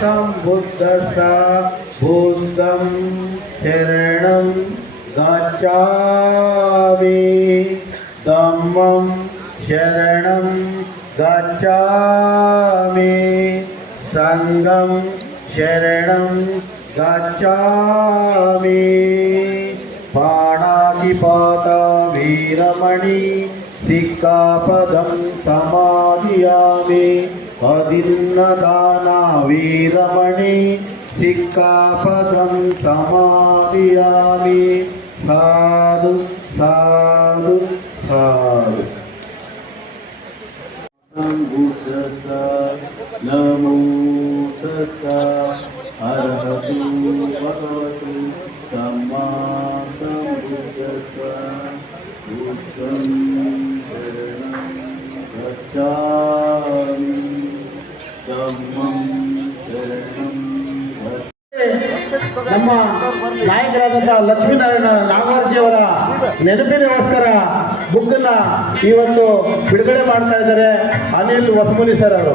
संबुद्धस्स बुद्धं शरणं गच्छामि धम्मं शरणं गच्छामि संघं शरणं गच्छामि पाणातिपाता वीरमणि सिक्कापदं समादियामि अदिन्नदाना वीरमणि सिक्कापदं समादियामि साधु साधु साधु बुद्धस्स नमो तस्स अरहतु भगवतु सम्मा सम्बुद्धस्स बुद्धं शरणं गच्छामि धम्मं शरणं ನಮ್ಮ ನಾಯಕರಾದಂಥ ಲಕ್ಷ್ಮೀನಾರಾಯಣ ನಾಗರಾಜಿಯವರ ನೆನಪಿಗೋಸ್ಕರ ಬುಕ್ಕನ್ನ ಇವತ್ತು ಬಿಡುಗಡೆ ಮಾಡ್ತಾ ಇದ್ದಾರೆ ಅನಿಲ್ ಹೊಸಮನಿ ಸರ್ ಅವರು.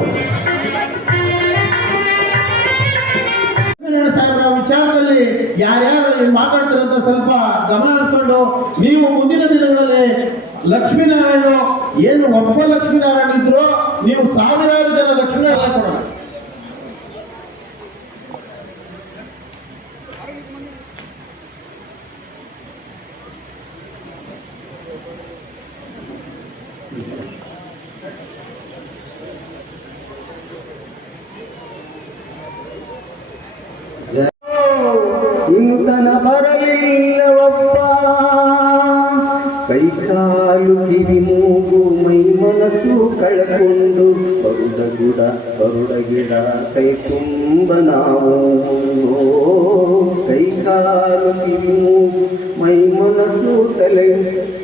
ಸಾಹೇಬರ ವಿಚಾರದಲ್ಲಿ ಯಾರ್ಯಾರು ಮಾತಾಡ್ತಾರೆ ಅಂತ ಸ್ವಲ್ಪ ಗಮನ ಹರಿಸ್ಕೊಂಡು ನೀವು ಮುಂದಿನ ದಿನಗಳಲ್ಲಿ ಲಕ್ಷ್ಮೀನಾರಾಯಣ ಏನು ಒಬ್ಬ ಲಕ್ಷ್ಮೀನಾರಾಯಣ ಇದ್ರು ನೀವು ಸಾವಿರಾರು ಜನ ಲಕ್ಷ್ಮೀನಾರಾಯಣ ಕೊಡೋಣ. ಇಂತನ ಬರಲಿಲ್ಲವಪ್ಪ ಕೈಕಾಲು ಕಿವಿ ಮೂಗು ಮೈ ಮನಸ್ಸು ಕಳಕೊಂಡು ಬರುಡಗಿಡ ಕೈ ತುಂಬ ನಾವು ಕೈಕಾಲು ಕಿವಿ ಮೂಗು ಮೈ ಮನಸ್ಸು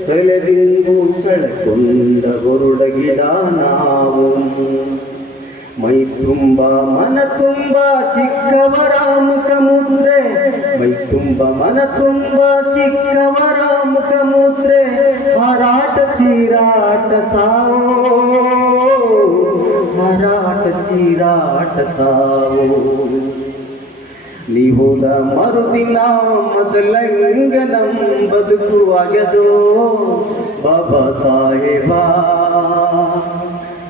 ತಲೆದಿಂದು ಕಳಕೊಂಡ ಬರುಡಗಿಡ ನಾವು ಮೈ ತುಂಬ ಮನ ತುಂಬ ಸಿಕ್ಕವರ ಮುಖ ಮುದ್ರೆ ಮೈ ತುಂಬ ಮನ ತುಂಬ ಸಿಕ್ಕವರ ಮುಖ ಮುದ್ರೆ ಹಾರಾಟ ಚೀರಾಟ ಸಾವೋ ಹಾರಾಟ ಚೀರಾಟ ಸಾವೋ ನೀಹೋದ ಮರುದಿನ ಮೊದಲಂಗ ನಮ್ಮ ಬದುಕುವಾಗದೋ ಬಾಬಾ ಸಾಹೇಬಾ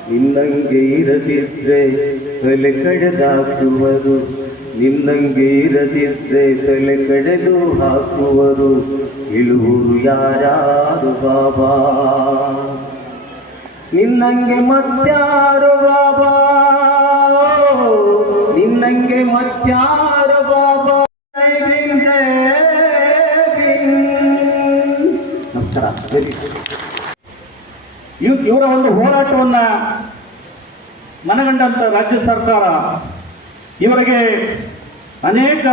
ನಿನ್ನಂಗೆ ಇರದಿದ್ರೆ ತಲೆ ಕಡೆದಾಕುವರು ನಿನ್ನಂಗೆ ಇರದಿದ್ರೆ ತಲೆ ಕಡೆದು ಹಾಕುವರು ಇಳುವರು ಯಾರು ಬಾಬಾ ನಿನ್ನಂಗೆ ಮತ್ಯಾರು ಬಾಬಾ ನಿನ್ನಂಗೆ ಮತ್ಯಾರು ಬಾಬಾ. ನಮಸ್ಕಾರ. ಇವರ ಒಂದು ಹೋರಾಟವನ್ನು ಮನಗಂಡಂಥ ರಾಜ್ಯ ಸರ್ಕಾರ ಇವರಿಗೆ ಅನೇಕ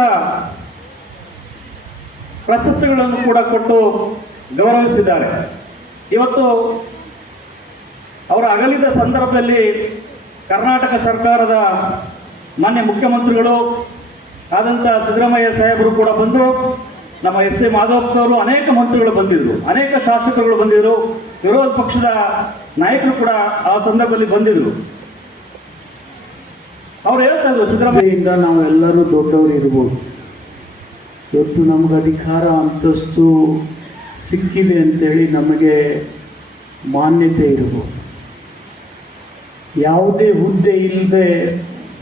ಪ್ರಶಸ್ತಿಗಳನ್ನು ಕೂಡ ಕೊಟ್ಟು ಗೌರವಿಸಿದ್ದಾರೆ. ಇವತ್ತು ಅವರ ಅಗಲಿದ ಸಂದರ್ಭದಲ್ಲಿ ಕರ್ನಾಟಕ ಸರ್ಕಾರದ ಮಾನ್ಯ ಮುಖ್ಯಮಂತ್ರಿಗಳು ಆದಂಥ ಸಿದ್ದರಾಮಯ್ಯ ಸಾಹೇಬರು ಕೂಡ ಬಂದು ನಮ್ಮ ಎಸ್ ಎ ಮಾಧವಪ್ಪನವರು ಅನೇಕ ಮಂತ್ರಿಗಳು ಬಂದಿದ್ರು, ಅನೇಕ ಶಾಸಕರುಗಳು ಬಂದಿದ್ರು, ವಿರೋಧ ಪಕ್ಷದ ನಾಯಕರು ಕೂಡ ಆ ಸಂದರ್ಭದಲ್ಲಿ ಬಂದಿದ್ರು. ಅವ್ರು ಹೇಳ್ತಾ ಇದ್ರು ಸಿದ್ದರಾಮಯ್ಯದಿಂದ ನಾವು ಎಲ್ಲರೂ ದೊಡ್ಡವರು ಇರ್ಬೋದು, ಇವತ್ತು ನಮಗೆ ಅಧಿಕಾರ ಅಂತಸ್ತು ಸಿಕ್ಕಿದೆ ಅಂತೇಳಿ ನಮಗೆ ಮಾನ್ಯತೆ ಇರ್ಬೋದು, ಯಾವುದೇ ಹುದ್ದೆ ಇಲ್ಲದೆ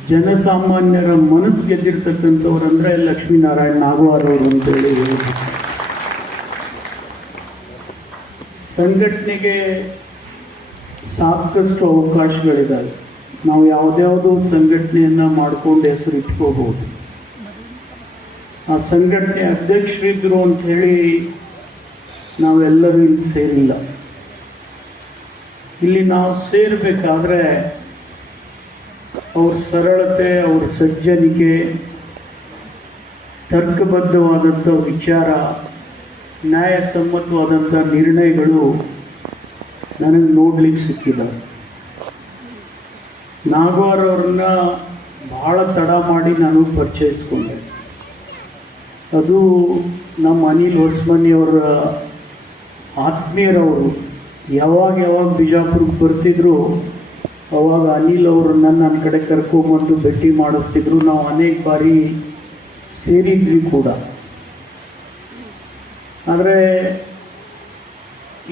ಜನಸಾಮಾನ್ಯರ ಮನಸ್ಸು ಗೆದ್ದಿರ್ತಕ್ಕಂಥವ್ರಂದ್ರೆ ಲಕ್ಷ್ಮೀನಾರಾಯಣ ನಾಗವಾರವರು ಅಂತೇಳಿ ಹೇಳಿದ್ರು. ಸಂಘಟನೆಗೆ ಸಾಕಷ್ಟು ಅವಕಾಶಗಳಿದ್ದಾವೆ. ನಾವು ಯಾವುದ್ಯಾವುದೋ ಸಂಘಟನೆಯನ್ನು ಮಾಡ್ಕೊಂಡು ಹೆಸರು ಇಟ್ಕೋಬಹುದು. ಆ ಸಂಘಟನೆ ಅಧ್ಯಕ್ಷರಿದ್ದರು ಅಂಥೇಳಿ ನಾವೆಲ್ಲರೂ ಇಲ್ಲಿ ಸೇರಿಲ್ಲ. ಇಲ್ಲಿ ನಾವು ಸೇರಬೇಕಾದ್ರೆ ಅವ್ರ ಸರಳತೆ, ಅವ್ರ ಸಜ್ಜನಿಕೆ, ತರ್ಕಬದ್ಧವಾದಂಥ ವಿಚಾರ, ನ್ಯಾಯಸಮ್ಮತವಾದಂಥ ನಿರ್ಣಯಗಳು ನನಗೆ ನೋಡ್ಲಿಕ್ಕೆ ಸಿಕ್ಕಿಲ್ಲ. ನಾಗವಾರ್ ಅವ್ರನ್ನ ಭಾಳ ತಡ ಮಾಡಿ ನಾನು ಪರಿಚಯಿಸ್ಕೊಂಡೆ. ಅದು ನಮ್ಮ ಅನಿಲ್ ಹೊಸಮನಿಯವರ ಆತ್ಮೀಯರವರು. ಯಾವಾಗ ಬಿಜಾಪುರಕ್ಕೆ ಬರ್ತಿದ್ರು ಅವಾಗ ಅನಿಲ್ ಅವರನ್ನ ನನ್ನ ಕಡೆ ಕರ್ಕೊಂಬಂದು ಭೇಟಿ ಮಾಡಿಸ್ತಿದ್ರು. ನಾವು ಅನೇಕ ಬಾರಿ ಸೇರಿದ್ವಿ ಕೂಡ. ಆದರೆ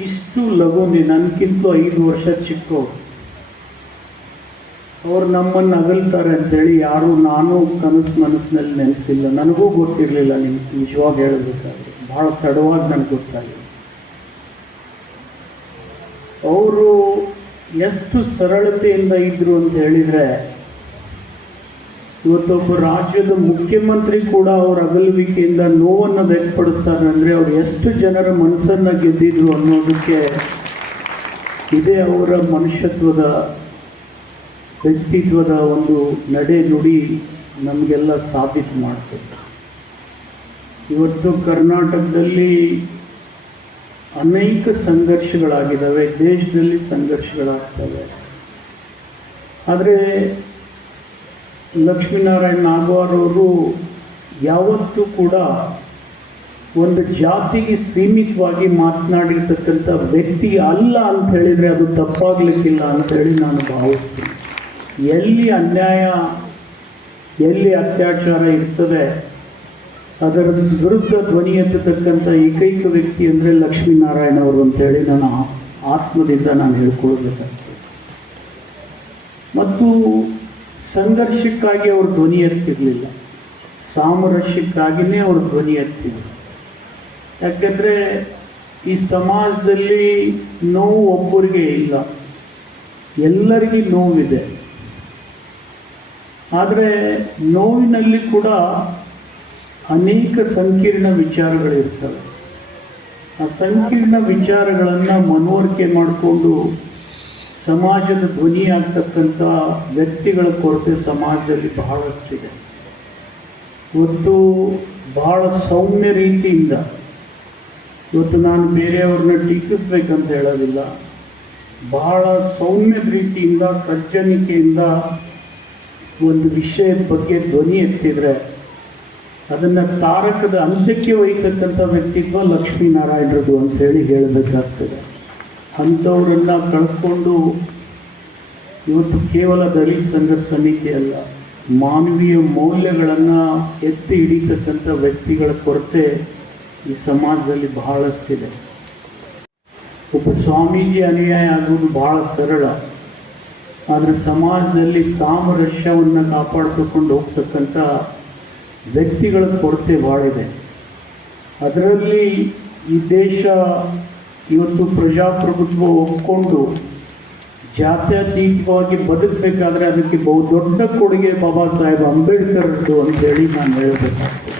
ಇಷ್ಟು ಲಘುನೆ ನನಗಿಂತಲೂ 5 ವರ್ಷ ಚಿಕ್ಕವರು ಅವ್ರು ನಮ್ಮನ್ನು ಅಗಲ್ತಾರೆ ಅಂತೇಳಿ ಯಾರು ನಾನು ಮನಸ್ಸಿನಲ್ಲಿ ನೆನೆಸಿಲ್ಲ. ನನಗೂ ಗೊತ್ತಿರಲಿಲ್ಲ, ನಿಜವಾಗಿ ಹೇಳಬೇಕಾದ್ರೆ ಭಾಳ ತಡವಾಗಿ ನನಗೆ ಗೊತ್ತಾಗಿದೆ. ಅವರು ಎಷ್ಟು ಸರಳತೆಯಿಂದ ಇದ್ದರು ಅಂತ ಹೇಳಿದರೆ, ಇವತ್ತೊಬ್ಬ ರಾಜ್ಯದ ಮುಖ್ಯಮಂತ್ರಿ ಕೂಡ ಅವರ ಅಗಲುವಿಕೆಯಿಂದ ನೋವನ್ನು ವ್ಯಕ್ತಪಡಿಸ್ತಾರೆ ಅಂದರೆ ಅವ್ರು ಎಷ್ಟು ಜನರ ಮನಸ್ಸನ್ನು ಗೆದ್ದಿದ್ರು ಅನ್ನೋದಕ್ಕೆ ಇದೇ ಅವರ ಮನುಷ್ಯತ್ವದ, ವ್ಯಕ್ತಿತ್ವದ ಒಂದು ನಡೆ ನುಡಿ ನಮಗೆಲ್ಲ ಸಾಬೀತು ಮಾಡ್ತದೆ. ಇವತ್ತು ಕರ್ನಾಟಕದಲ್ಲಿ ಅನೇಕ ಸಂಘರ್ಷಗಳಾಗಿದ್ದಾವೆ, ದೇಶದಲ್ಲಿ ಸಂಘರ್ಷಗಳಾಗ್ತವೆ. ಆದರೆ ಲಕ್ಷ್ಮೀನಾರಾಯಣ ನಾಗವಾರ್ ಅವರು ಯಾವತ್ತೂ ಕೂಡ ಒಂದು ಜಾತಿಗೆ ಸೀಮಿತವಾಗಿ ಮಾತನಾಡಿರ್ತಕ್ಕಂಥ ವ್ಯಕ್ತಿ ಅಲ್ಲ ಅಂತ ಹೇಳಿದರೆ ಅದು ತಪ್ಪಾಗಲಿಕ್ಕಿಲ್ಲ ಅಂತೇಳಿ ನಾನು ಭಾವಿಸ್ತೀನಿ. ಎಲ್ಲಿ ಅನ್ಯಾಯ, ಎಲ್ಲಿ ಅತ್ಯಾಚಾರ ಇರ್ತದೆ ಅದರ ವಿರುದ್ಧ ಧ್ವನಿ ಎತ್ತತಕ್ಕಂಥ ಏಕೈಕ ವ್ಯಕ್ತಿ ಅಂದರೆ ಲಕ್ಷ್ಮೀನಾರಾಯಣ ಅವರು ಅಂತೇಳಿ ನಾನು ಆತ್ಮದಿಂದ ನಾನು ಹೇಳ್ಕೊಳ್ಬೇಕಾಗ್ತದೆ. ಮತ್ತು ಸಂಘರ್ಷಕ್ಕಾಗಿ ಅವರು ಧ್ವನಿ ಎತ್ತಿರಲಿಲ್ಲ, ಸಾಮರಸ್ಯಕ್ಕಾಗಿಯೇ ಅವರು ಧ್ವನಿ ಎತ್ತಿದ್ರು. ಯಾಕೆಂದರೆ ಈ ಸಮಾಜದಲ್ಲಿ ನೋವು ಒಬ್ಬರಿಗೆ ಇಲ್ಲ, ಎಲ್ಲರಿಗೂ ನೋವಿದೆ. ಆದರೆ ನೋವಿನಲ್ಲಿ ಕೂಡ ಅನೇಕ ಸಂಕೀರ್ಣ ವಿಚಾರಗಳಿರ್ತವೆ. ಆ ಸಂಕೀರ್ಣ ವಿಚಾರಗಳನ್ನು ಮನವರಿಕೆ ಮಾಡಿಕೊಂಡು ಸಮಾಜದ ಧ್ವನಿ ಆಗ್ತಕ್ಕಂಥ ವ್ಯಕ್ತಿಗಳ ಕೊರತೆ ಸಮಾಜದಲ್ಲಿ ಬಹಳಷ್ಟಿದೆ. ಇವತ್ತು ಬಹಳ ಸೌಮ್ಯ ರೀತಿಯಿಂದ, ಇವತ್ತು ನಾನು ಬೇರೆಯವ್ರನ್ನ ಟೀಕಿಸ್ಬೇಕಂತ ಹೇಳೋದಿಲ್ಲ, ಬಹಳ ಸೌಮ್ಯ ರೀತಿಯಿಂದ ಸಜ್ಜನಿಕೆಯಿಂದ ಒಂದು ವಿಷಯದ ಬಗ್ಗೆ ಧ್ವನಿ ಎತ್ತಿದರೆ ಅದನ್ನು ತಾರಕದ ಅಂತ್ಯಕ್ಕೆ ಒಯ್ತಕ್ಕಂಥ ವ್ಯಕ್ತಿತ್ವ ಲಕ್ಷ್ಮೀನಾರಾಯಣರದು ಅಂಥೇಳಿ ಹೇಳಬೇಕಾಗ್ತದೆ. ಅಂಥವರನ್ನು ಕಳ್ಕೊಂಡು ಇವತ್ತು ಕೇವಲ ದಲಿತ ಸಂಘರ್ಷ ಸಮಿತಿ ಅಲ್ಲ, ಮಾನವೀಯ ಮೌಲ್ಯಗಳನ್ನು ಎತ್ತಿ ಹಿಡಿತಕ್ಕಂಥ ವ್ಯಕ್ತಿಗಳ ಕೊರತೆ ಈ ಸಮಾಜದಲ್ಲಿ ಬಹಳಷ್ಟಿದೆ. ಒಬ್ಬ ಸ್ವಾಮೀಜಿ ಅನುಯಾಯಿ ಆಗುವುದು ಬಹಳ ಸರಳ, ಆದರೆ ಸಮಾಜದಲ್ಲಿ ಸಾಮರಸ್ಯವನ್ನು ಕಾಪಾಡಿಕೊಂಡು ಹೋಗ್ತಕ್ಕಂಥ ವ್ಯಕ್ತಿಗಳ ಕೊರತೆ ಭಾಳಿದೆ. ಅದರಲ್ಲಿ ಈ ದೇಶ ಇವತ್ತು ಪ್ರಜಾಪ್ರಭುತ್ವ ಒಪ್ಪಿಕೊಂಡು ಜಾತ್ಯತೀತವಾಗಿ ಬದುಕಬೇಕಾದ್ರೆ ಅದಕ್ಕೆ ಬಹುದೊಡ್ಡ ಕೊಡುಗೆ ಬಾಬಾ ಸಾಹೇಬ್ ಅಂಬೇಡ್ಕರ್ದು ಅಂತೇಳಿ ನಾನು ಹೇಳಬೇಕಾಗ್ತದೆ.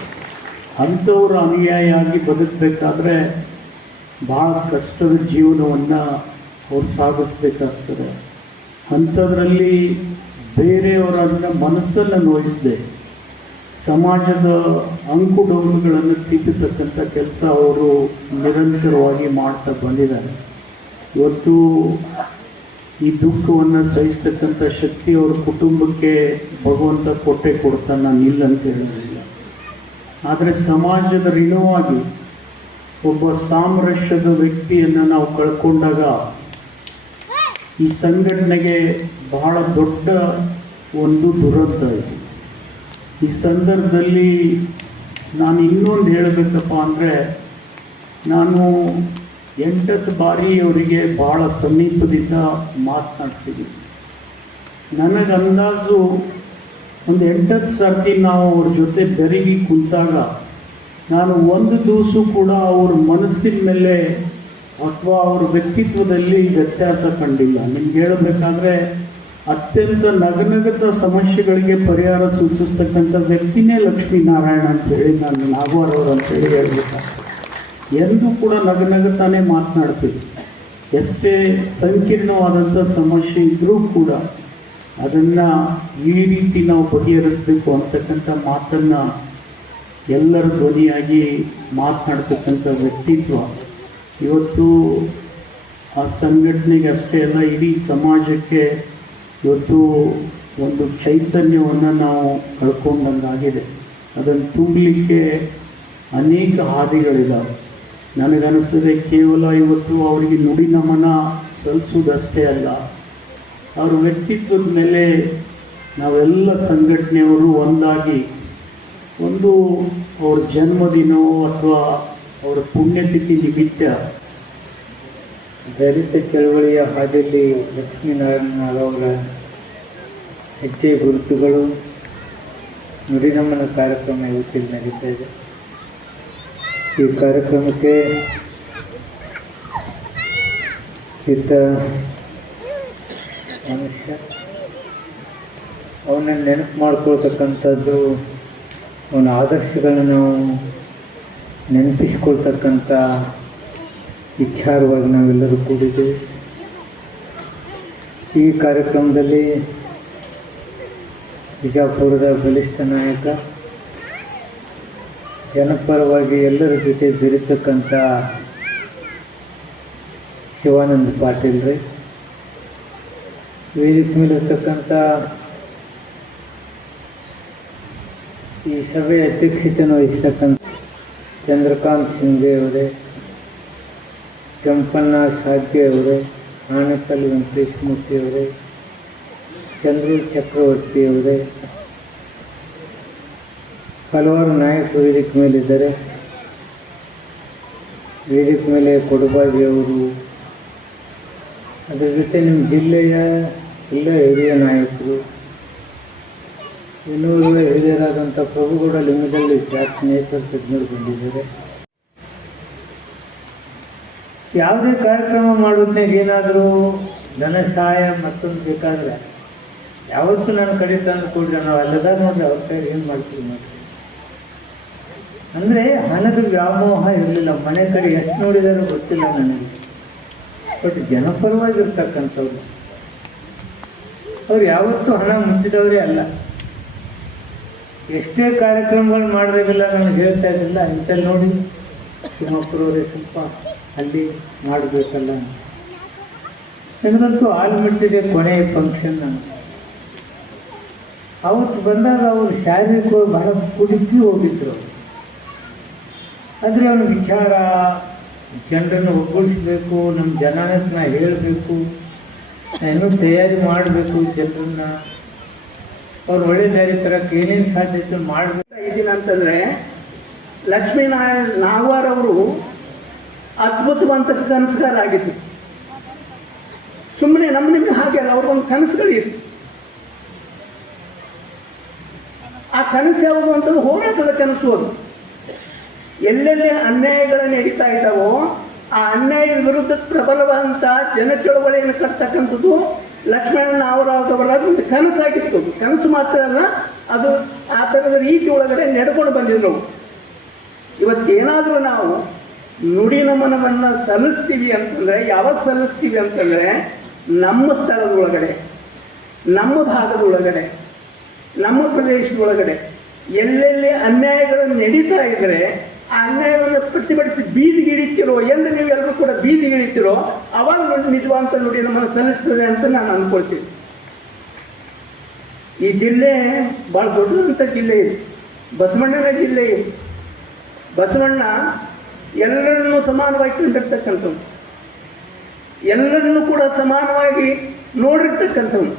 ಅಂಥವ್ರ ಅನುಯಾಯಿಯಾಗಿ ಬದುಕಬೇಕಾದ್ರೆ ಭಾಳ ಕಷ್ಟದ ಜೀವನವನ್ನು ಅವ್ರು ಸಾಗಿಸ್ಬೇಕಾಗ್ತದೆ. ಅಂಥದ್ರಲ್ಲಿ ಬೇರೆಯವರನ್ನ ಮನಸ್ಸನ್ನು ನೋಯಿಸದೆ ಸಮಾಜದ ಅಂಕುಡೊಂಕುಗಳನ್ನು ತಿದ್ದತಕ್ಕಂಥ ಕೆಲಸ ಅವರು ನಿರಂತರವಾಗಿ ಮಾಡ್ತಾ ಬಂದಿದ್ದಾರೆ. ಇವತ್ತು ಈ ದುಃಖವನ್ನು ಸಹಿಸ್ತಕ್ಕಂಥ ಶಕ್ತಿ ಅವ್ರ ಕುಟುಂಬಕ್ಕೆ ಭಗವಂತ ಕೊಡ್ತಾನೆ, ನಾನು ಇಲ್ಲ ಅಂತ ಹೇಳೋದಿಲ್ಲ. ಆದರೆ ಸಮಾಜದ ಋಣವಾಗಿ ಒಬ್ಬ ಸಾಮರಸ್ಯದ ವ್ಯಕ್ತಿಯನ್ನು ನಾವು ಕಳ್ಕೊಂಡಾಗ ಈ ಸಂಘಟನೆಗೆ ಬಹಳ ದೊಡ್ಡ ಒಂದು ದುರಂತ ಇದೆ. ಈ ಸಂದರ್ಭದಲ್ಲಿ ನಾನು ಇನ್ನೊಂದು ಹೇಳಬೇಕಪ್ಪ ಅಂದರೆ, ನಾನು 8 ಬಾರಿ ಅವರಿಗೆ ಭಾಳ ಸಮೀಪದಿಂದ ಮಾತನಾಡಿಸಿದ್ದೀನಿ. ನನಗೆ ಅಂದಾಜು ಒಂದು 8 ಸರ್ತಿ ನಾವು ಅವ್ರ ಜೊತೆ ಬೆರಗಿ ಕುಂತಾಗ ನಾನು ಒಂದು ದಿವಸ ಕೂಡ ಅವ್ರ ಮನಸ್ಸಿನ ಮೇಲೆ ಅಥವಾ ಅವ್ರ ವ್ಯಕ್ತಿತ್ವದಲ್ಲಿ ವ್ಯತ್ಯಾಸ ಕಂಡಿಲ್ಲ. ನಿಮ್ಗೆ ಹೇಳಬೇಕಾದ್ರೆ ಅತ್ಯಂತ ನಗನಗತ ಸಮಸ್ಯೆಗಳಿಗೆ ಪರಿಹಾರ ಸೂಚಿಸ್ತಕ್ಕಂಥ ವ್ಯಕ್ತಿನೇ ಲಕ್ಷ್ಮೀನಾರಾಯಣ ಅಂತೇಳಿ ನಾನು ನಾಗವಾರ್ ಅವರು ಅಂತೇಳಿ ಹೇಳ್ಬೇಕಾಗ್ತದೆ. ಎಂದೂ ಕೂಡ ನಗನಗತಾನೇ ಮಾತನಾಡ್ತೀವಿ. ಎಷ್ಟೇ ಸಂಕೀರ್ಣವಾದಂಥ ಸಮಸ್ಯೆ ಇದ್ದರೂ ಕೂಡ ಅದನ್ನು ಈ ರೀತಿ ನಾವು ಬಗೆಹರಿಸಬೇಕು ಅಂತಕ್ಕಂಥ ಮಾತನ್ನು ಎಲ್ಲರ ಧ್ವನಿಯಾಗಿ ಮಾತನಾಡ್ತಕ್ಕಂಥ ವ್ಯಕ್ತಿತ್ವ ಇವತ್ತು ಆ ಸಂಘಟನೆಗೆ ಅಷ್ಟೇ ಅಲ್ಲ, ಇಡೀ ಸಮಾಜಕ್ಕೆ ಇವತ್ತು ಒಂದು ಚೈತನ್ಯವನ್ನು ನಾವು ಕಳ್ಕೊಂಡಂಗಾಗಿದೆ. ಅದನ್ನು ತುಂಬಲಿಕ್ಕೆ ಅನೇಕ ಹಾದಿಗಳಿದ್ದಾವೆ. ನನಗನ್ನಿಸ್ತದೆ ಕೇವಲ ಇವತ್ತು ಅವರಿಗೆ ನುಡಿ ನಮನ ಸಲ್ಲಿಸೋದಷ್ಟೇ ಅಲ್ಲ, ಅವ್ರ ವ್ಯಕ್ತಿತ್ವದ ಮೇಲೆ ನಾವೆಲ್ಲ ಸಂಘಟನೆಯವರು ಒಂದಾಗಿ ಒಂದು ಅವ್ರ ಜನ್ಮದಿನ ಅಥವಾ ಅವರ ಪುಣ್ಯತಿಥಿ ನಿಮಿತ್ತ ದಲಿತ ಚಳವಳಿಯ ಹಾದಿಯಲ್ಲಿ ಲಕ್ಷ್ಮೀನಾರಾಯಣ ಅವರ ಹೆಜ್ಜೆ ಗುರುತುಗಳು ನುಡಿನಮನ ಕಾರ್ಯಕ್ರಮ ಇವತ್ತಿಲ್ಲಿ ನಡೀತಾ ಇದೆ. ಈ ಕಾರ್ಯಕ್ರಮಕ್ಕೆ ಇದ್ದ ಮನುಷ್ಯ ಅವನನ್ನು ನೆನಪು ಮಾಡ್ಕೊಳ್ತಕ್ಕಂಥದ್ದು, ಅವನ ಆದರ್ಶಗಳನ್ನು ನಾವು ನೆನಪಿಸ್ಕೊಳ್ತಕ್ಕಂಥ ವಿಚಾರವಾಗಿ ನಾವೆಲ್ಲರೂ ಕೂಡಿದ್ದೇವೆ. ಈ ಕಾರ್ಯಕ್ರಮದಲ್ಲಿ ಬಿಜಾಪುರದ ಬಲಿಷ್ಠ ನಾಯಕ, ಜನಪರವಾಗಿ ಎಲ್ಲರ ಜೊತೆ ಬೆರೀತಕ್ಕಂಥ ಶಿವಾನಂದ ಪಾಟೀಲ್ ರೀ, ವೇದಿಕೆ ಮೇಲಿರ್ತಕ್ಕಂಥ ಈ ಸಭೆಯ ಅಧ್ಯಕ್ಷತೆಯನ್ನು ವಹಿಸ್ತಕ್ಕಂಥ ಚಂದ್ರಕಾಂತ್ ಸಿಂಘೆ ಅವರೇ, ಕೆಂಪಣ್ಣ ಸಾಧ್ಯ ಅವರೇ, ಆನೇಕಲ್ ವೆಂಕಟೇಶ್ ಮೂರ್ತಿ ಅವರೇ, ಚಂದ್ರು ಚಕ್ರವರ್ತಿ ಅವರೇ, ಹಲವಾರು ನಾಯಕರು ವೇದಿಕೆ ಮೇಲಿದ್ದಾರೆ. ವೇದಿಕೆ ಮೇಲೆ ಕೊಡಬಾಜಿ ಅವರು, ಅದರ ಜೊತೆ ನಿಮ್ಮ ಜಿಲ್ಲೆಯ ಎಲ್ಲ ಹಿರಿಯ ನಾಯಕರು, ಇನ್ನೂರು ಹಿರಿಯರಾದಂಥ ಪ್ರಭುಗೌಡ ಲಿಂಗದಲ್ಲಿ ಜಾಸ್ತಿ ನೇತೃತ್ವ ತಜ್ಞರು ಬಂದಿದ್ದಾರೆ. ಯಾವುದೇ ಕಾರ್ಯಕ್ರಮ ಮಾಡೋದ್ನಾಗ ಏನಾದರೂ ಧನ ಸಹಾಯ ಮತ್ತೊಂದು ಬೇಕಾದ್ರೆ ಯಾವತ್ತೂ ನಾನು ಕಡೆ ತಂದು ಕೊಡ್ರಿ, ನಾವು ಅಲ್ಲದ ನೋಡ್ರಿ ಅವ್ರ ಕೈ ಏನು ಮಾಡ್ತೀವಿ ನೋಡ್ರಿ. ಅಂದರೆ ಹಣದ ವ್ಯಾಮೋಹ ಇರಲಿಲ್ಲ. ಮನೆ ಕಡೆ ಎಷ್ಟು ನೋಡಿದಾರೋ ಗೊತ್ತಿಲ್ಲ ನನಗೆ, ಬಟ್ ಜನಪರವಾಗಿರ್ತಕ್ಕಂಥವ್ರು ಅವ್ರು ಯಾವತ್ತೂ ಹಣ ಮುಚ್ಚಿದವರೇ ಅಲ್ಲ. ಎಷ್ಟೇ ಕಾರ್ಯಕ್ರಮಗಳು ಮಾಡಬೇಕಿಲ್ಲ ನನಗೆ ಹೇಳ್ತಾ ಇದ್ದಿಲ್ಲ, ಇಂಥಲ್ಲಿ ನೋಡಿ ತಿಮ್ಮಪ್ಪರವರೇ ಸ್ವಲ್ಪ ಅಲ್ಲಿ ಮಾಡಬೇಕಲ್ಲ ನನಗಂತೂ ಹಾಲು ಮಿಟ್ಟಿದೆ ಕೊನೆಯ ಫಂಕ್ಷನ್. ನಾನು ಅವತ್ತು ಬಂದಾಗ ಅವರು ಶಾರೀರಿಕವಾಗಿ ಬಹಳ ಕುಡಿದು ಹೋಗಿದ್ರು. ಆದರೆ ಅವನ ವಿಚಾರ ಜನರನ್ನು ಒಗ್ಗೂಡಿಸ್ಬೇಕು, ನಮ್ಮ ಜನಾಂಗನ ಹೇಳಬೇಕು, ಇನ್ನೂ ತಯಾರಿ ಮಾಡಬೇಕು, ಜನರನ್ನ ಅವ್ರು ಒಳ್ಳೆ ದಾರಿ ತರಕ್ಕೆ ಏನೇನು ಸಾಧ್ಯತೆ ಮಾಡಬೇಕು. ಇದೀನಿ ಅಂತಂದರೆ ಲಕ್ಷ್ಮೀನಾರಾಯಣ ನಾಗವಾರ್ ಅವರು ಅದ್ಭುತವಂತ ಕನಸುಗಾರ ಆಗಿತ್ತು. ಸುಮ್ಮನೆ ನಿಮಗೆ ಹಾಗೆ ಅಲ್ಲ, ಅವ್ರಿಗೊಂದು ಕನಸುಗಳಿತ್ತು. ಆ ಕನಸು ಯಾವುದು ಅಂತಂದ್ರೆ ಹೋರಾಟದ ಕನಸು. ಅದು ಎಲ್ಲೆಲ್ಲಿ ಅನ್ಯಾಯಗಳು ನಡೀತಾ ಇದ್ದಾವೋ ಆ ಅನ್ಯಾಯದ ವಿರುದ್ಧ ಪ್ರಬಲವಾದಂಥ ಜನ ಚಳವಳಿಯನ್ನು ಕಟ್ತಕ್ಕಂಥದ್ದು ಲಕ್ಷ್ಮೀನಾರಾಯಣವರ ಒಂದು ಕನಸಾಗಿತ್ತು. ಅದು ಕನಸು ಮಾತ್ರ ಅಲ್ಲ, ಅದು ಆ ಥರದ ರೀತಿ ಒಳಗಡೆ ನಡೆಕೊಂಡು ಬಂದಿದ್ರು. ಇವತ್ತೇನಾದರೂ ನಾವು ನುಡಿ ನಮನವನ್ನು ಸಲ್ಲಿಸ್ತೀವಿ ಅಂತಂದರೆ, ಯಾವಾಗ ಸಲ್ಲಿಸ್ತೀವಿ ಅಂತಂದರೆ ನಮ್ಮ ಸ್ಥಳದ ಒಳಗಡೆ, ನಮ್ಮ ಭಾಗದ ಒಳಗಡೆ, ನಮ್ಮ ಪ್ರದೇಶದ ಒಳಗಡೆ ಎಲ್ಲೆಲ್ಲಿ ಅನ್ಯಾಯಗಳು ನಡೀತಾ ಇದ್ದರೆ ಆ ಅನ್ಯಾಯವನ್ನು ಪ್ರತಿಭಟಿಸಿ ಬೀದಿಗಿಳಿತಿರೋ, ಎಂದು ನೀವೆಲ್ಲರೂ ಕೂಡ ಬೀದಿಗಿಳಿತಿರೋ ಅವಾಗ ನಿಜವಾದಂಥ ನುಡಿ ನಮ್ಮನ್ನು ಸಲ್ಲಿಸ್ತದೆ ಅಂತ ನಾನು ಅಂದ್ಕೊಳ್ತೀನಿ. ಈ ಜಿಲ್ಲೆ ಭಾಳ ದೊಡ್ಡದಂಥ ಜಿಲ್ಲೆ ಇದೆ, ಬಸವಣ್ಣನ ಜಿಲ್ಲೆ ಇದೆ. ಬಸವಣ್ಣ ಎಲ್ಲರನ್ನೂ ಸಮಾನವಾಗಿ ಕಂಡಿರ್ತಕ್ಕಂಥವ್ನು, ಎಲ್ಲರನ್ನೂ ಕೂಡ ಸಮಾನವಾಗಿ ನೋಡಿರ್ತಕ್ಕಂಥವ್ನು.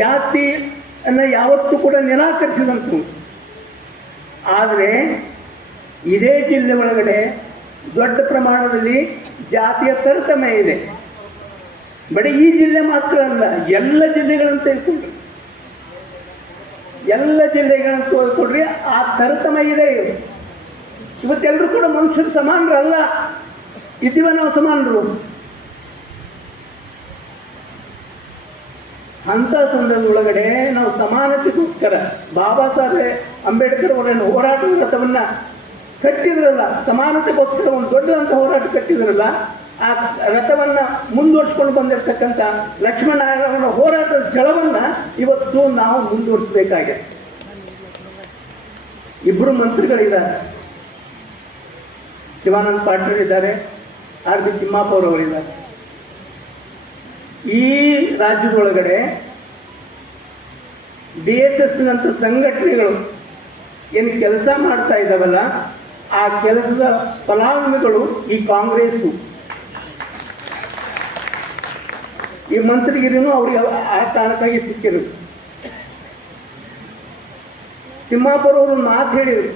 ಜಾತಿಯನ್ನು ಯಾವತ್ತೂ ಕೂಡ ನಿರಾಕರಿಸಿದಂಥವ್ನು. ಆದರೆ ಇದೇ ಜಿಲ್ಲೆ ಒಳಗಡೆ ದೊಡ್ಡ ಪ್ರಮಾಣದಲ್ಲಿ ಜಾತಿಯ ತಾರತಮ್ಯ ಇದೆ. ಬರೀ ಈ ಜಿಲ್ಲೆ ಮಾತ್ರ ಅಲ್ಲ, ಎಲ್ಲ ಜಿಲ್ಲೆಗಳನ್ನು ತೆಗೆದುಕೊಂಡ್ರಿ, ಎಲ್ಲ ಜಿಲ್ಲೆಗಳನ್ನು ತೋರಿಸ್ಕೊಡ್ರಿ, ಆ ತಾರತಮ್ಯ ಇದೆ. ಇವತ್ತೆಲ್ಲರೂ ಕೂಡ ಮನುಷ್ಯರು ಸಮಾನರಲ್ಲ, ಇದ್ದೀವ ನಾವು ಸಮಾನರು. ಅಂಥ ಸಂದರ್ಭದ ಒಳಗಡೆ ನಾವು ಸಮಾನತೆಗೋಸ್ಕರ ಬಾಬಾ ಸಾಹೇಬ್ ಅಂಬೇಡ್ಕರ್ ಅವರನ್ನು ಹೋರಾಟದ ರಥವನ್ನು ಕಟ್ಟಿದ್ರಲ್ಲ, ಸಮಾನತೆಗೋಸ್ಕರ ಒಂದು ದೊಡ್ಡದಂಥ ಹೋರಾಟ ಕಟ್ಟಿದ್ರಲ್ಲ, ಆ ರಥವನ್ನು ಮುಂದುವರ್ಸ್ಕೊಂಡು ಬಂದಿರತಕ್ಕಂಥ ಲಕ್ಷ್ಮೀನಾರಾಯಣವರ ಹೋರಾಟದ ಛಳವನ್ನು ಇವತ್ತು ನಾವು ಮುಂದುವರಿಸಬೇಕಾಗಿದೆ. ಇಬ್ಬರು ಮಂತ್ರಿಗಳಿದ್ದಾರೆ, ಶಿವಾನಂದ ಪಾಟೀಲ್ ಇದ್ದಾರೆ, ಆರ್ ಬಿ ತಿಮ್ಮಪ್ಪ ಅವರವರಿದ್ದಾರೆ. ಈ ರಾಜ್ಯದೊಳಗಡೆ DSSನಂಥ ಸಂಘಟನೆಗಳು ಏನು ಕೆಲಸ ಮಾಡ್ತಾ ಇದ್ದಾವಲ್ಲ, ಆ ಕೆಲಸದ ಫಲಾನುಭವಿಗಳು ಈ ಕಾಂಗ್ರೆಸ್ಸು. ಈ ಮಂತ್ರಿಗಿರಿನೂ ಅವ್ರಿಗೆ ಆ ಕಾರಣಕ್ಕಾಗಿ ಸಿಕ್ಕಿದ್ರು. ತಿಮ್ಮಾಪುರ ಅವರು ಮಾತು ಹೇಳಿದರು,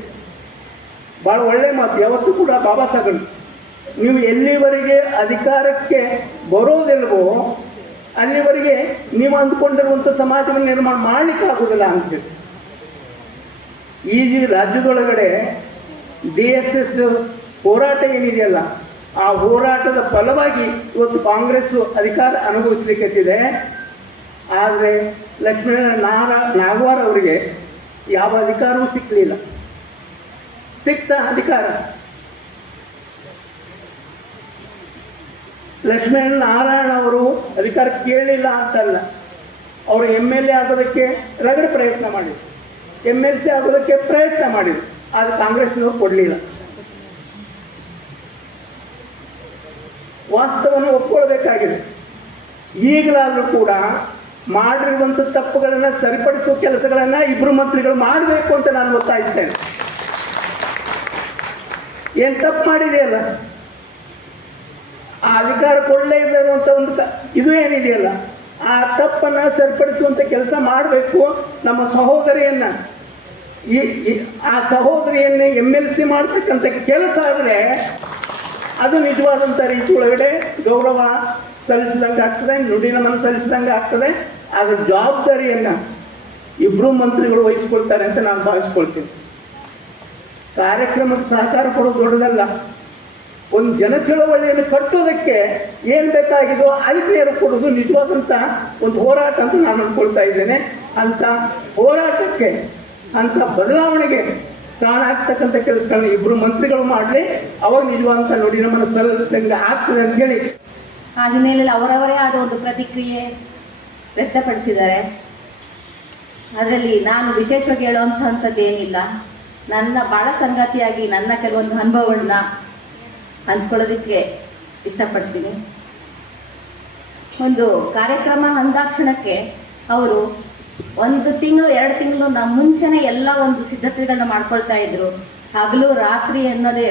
ಭಾಳ ಒಳ್ಳೆ ಮಾತು. ಯಾವತ್ತೂ ಕೂಡ ಬಾಬಾ ಸಾಹೇಬ್, ನೀವು ಎಲ್ಲಿವರೆಗೆ ಅಧಿಕಾರಕ್ಕೆ ಬರೋದಿಲ್ವೋ ಅಲ್ಲಿವರೆಗೆ ನೀವು ಅಂದುಕೊಂಡಿರುವಂಥ ಸಮಾಜವನ್ನು ನಿರ್ಮಾಣ ಮಾಡಲಿಕ್ಕೆ ಆಗೋದಿಲ್ಲ ಅಂತೇಳಿ. ಈ ರಾಜ್ಯದೊಳಗಡೆ DSS ಹೋರಾಟ ಏನಿದೆಯಲ್ಲ, ಆ ಹೋರಾಟದ ಫಲವಾಗಿ ಇವತ್ತು ಕಾಂಗ್ರೆಸ್ಸು ಅಧಿಕಾರ ಅನುಭವಿಸಲಿಕ್ಕೆತ್ತಿದೆ. ಆದರೆ ಲಕ್ಷ್ಮೀನಾರಾಯಣ ನಾಗವಾರ ಅವರಿಗೆ ಯಾವ ಅಧಿಕಾರವೂ ಸಿಕ್ಕಲಿಲ್ಲ. ಸಿಕ್ತ ಅಧಿಕಾರ ಲಕ್ಷ್ಮೀನಾರಾಯಣ ಅವರು ಅಧಿಕಾರ ಕೇಳಲಿಲ್ಲ ಅಂತಲ್ಲ, ಅವರು MLA ಆಗೋದಕ್ಕೆ ರಗಡ ಪ್ರಯತ್ನ ಮಾಡಿದರು, MLC ಆಗೋದಕ್ಕೆ ಪ್ರಯತ್ನ ಮಾಡಿದರು, ಆದರೆ ಕಾಂಗ್ರೆಸ್ನವರು ಕೊಡಲಿಲ್ಲ. ವಾಸ್ತವವನ್ನು ಒಪ್ಕೊಳ್ಬೇಕಾಗಿದೆ. ಈಗಲಾದರೂ ಕೂಡ ಮಾಡಿರುವಂಥ ತಪ್ಪುಗಳನ್ನು ಸರಿಪಡಿಸುವ ಕೆಲಸಗಳನ್ನು ಇಬ್ಬರು ಮಂತ್ರಿಗಳು ಮಾಡಬೇಕು ಅಂತ ನಾನು ಒತ್ತಾಯಿಸ್ತೇನೆ. ಏನು ತಪ್ಪು ಮಾಡಿದೆಯಲ್ಲ, ಆ ಅಧಿಕಾರ ಕೊಡಲೇ ಇರುವಂಥ ಒಂದು ಇದು ಏನಿದೆಯಲ್ಲ, ಆ ತಪ್ಪನ್ನು ಸರಿಪಡಿಸುವಂಥ ಕೆಲಸ ಮಾಡಬೇಕು. ನಮ್ಮ ಸಹೋದರಿಯನ್ನು ಆ ಸಹೋದರಿಯನ್ನೇ MLC ಮಾಡ್ತಕ್ಕಂಥ ಕೆಲಸ ಆದರೆ ಅದು ನಿಜವಾದಂಥ ರೀತಿ ಒಳಗಡೆ ಗೌರವ ಸಲ್ಲಿಸಿದಂಗೆ ಆಗ್ತದೆ, ನುಡಿನಮನ ಸಲ್ಲಿಸಿದಂಗೆ ಆಗ್ತದೆ. ಅದರ ಜವಾಬ್ದಾರಿಯನ್ನು ಇಬ್ಬರು ಮಂತ್ರಿಗಳು ವಹಿಸ್ಕೊಳ್ತಾರೆ ಅಂತ ನಾನು ಭಾವಿಸ್ಕೊಳ್ತೀನಿ. ಕಾರ್ಯಕ್ರಮಕ್ಕೆ ಸಹಕಾರ ಕೊಡೋದು ದೊಡ್ಡದಲ್ಲ, ಒಂದು ಜನಚಳವಳಿಯನ್ನು ಕಟ್ಟೋದಕ್ಕೆ ಏನು ಬೇಕಾಗಿದೋ ಅದಕ್ಕೆ ನೇರ ಕೊಡೋದು ನಿಜವಾದಂಥ ಒಂದು ಹೋರಾಟ ಅಂತ ನಾನು ಅಂದ್ಕೊಳ್ತಾ ಇದ್ದೇನೆ. ಅಂಥ ಹೋರಾಟಕ್ಕೆ, ಅಂಥ ಬದಲಾವಣೆಗೆ ಕಾರಣ ಆಗ್ತಕ್ಕಂಥ ಕೆಲಸಗಳನ್ನ ಇಬ್ಬರು ಮಂತ್ರಿಗಳು ಮಾಡಲಿ, ಅವಾಗ ನಿಜವಾದಂಥ ನೋಡಿ ನಮ್ಮನ್ನು ಸಲ್ಲಿಸಿದಂಗೆ ಆಗ್ತದೆ ಅಂತ ಹೇಳಿ ಆ ಹಿನ್ನೆಲೆಯಲ್ಲಿ ಅವರವರೇ ಆದ ಒಂದು ಪ್ರತಿಕ್ರಿಯೆ ವ್ಯಕ್ತಪಡಿಸಿದ್ದಾರೆ. ಅದರಲ್ಲಿ ನಾನು ವಿಶೇಷವಾಗಿ ಹೇಳುವಂಥದ್ದು ಏನಿಲ್ಲ. ನನ್ನ ಬಾಳ ಸಂಗಾತಿಯಾಗಿ ನನ್ನ ಕೆಲವೊಂದು ಅನುಭವಗಳನ್ನ ಹಂಚ್ಕೊಳ್ಳೋದಕ್ಕೆ ಇಷ್ಟಪಡ್ತೀನಿ. ಒಂದು ಕಾರ್ಯಕ್ರಮ ಅಂದಾಕ್ಷಣಕ್ಕೆ ಅವರು 1 ತಿಂಗಳು 2 ತಿಂಗಳು ಮುಂಚೆನೇ ಎಲ್ಲ ಒಂದು ಸಿದ್ಧತೆಗಳನ್ನ ಮಾಡ್ಕೊಳ್ತಾ ಇದ್ರು. ಹಗಲು ರಾತ್ರಿ ಅನ್ನೋದೇ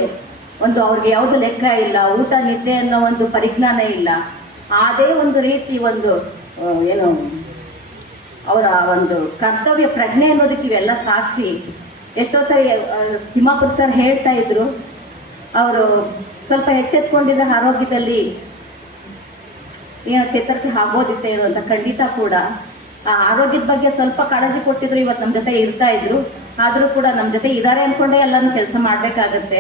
ಒಂದು ಅವ್ರಿಗೆ ಯಾವುದು ಲೆಕ್ಕ ಇಲ್ಲ, ಊಟ ನಿದ್ದೆ ಅನ್ನೋ ಒಂದು ಪರಿಜ್ಞಾನ ಇಲ್ಲ. ಅದೇ ಒಂದು ರೀತಿ ಒಂದು ಏನು ಅವರ ಒಂದು ಕರ್ತವ್ಯ ಪ್ರಜ್ಞೆ ಅನ್ನೋದಕ್ಕೆ ಇವೆಲ್ಲ ಸಾಕ್ಷಿ. ಎಷ್ಟೋ ಸರಿ ತಿಮ್ಮಾಪುರ ಸರ್ ಹೇಳ್ತಾ ಇದ್ರು, ಅವರು ಸ್ವಲ್ಪ ಎಚ್ಚೆತ್ಕೊಂಡಿದ್ದ ಆರೋಗ್ಯದಲ್ಲಿ ಏನೋ ಚೇತರಿಕೆ ಆಗೋದಿತ್ತೆ ಅಂತ. ಖಂಡಿತ ಕೂಡ ಆ ಆರೋಗ್ಯದ ಬಗ್ಗೆ ಸ್ವಲ್ಪ ಕಾಳಜಿ ಕೊಟ್ಟಿದ್ರು, ಇವತ್ತು ನಮ್ಮ ಜೊತೆ ಇರ್ತಾ ಇದ್ರು. ಆದರೂ ಕೂಡ ನಮ್ಮ ಜೊತೆ ಇದ್ದಾರೆ ಅಂದ್ಕೊಂಡೇ ಎಲ್ಲನೂ ಕೆಲಸ ಮಾಡಬೇಕಾಗತ್ತೆ.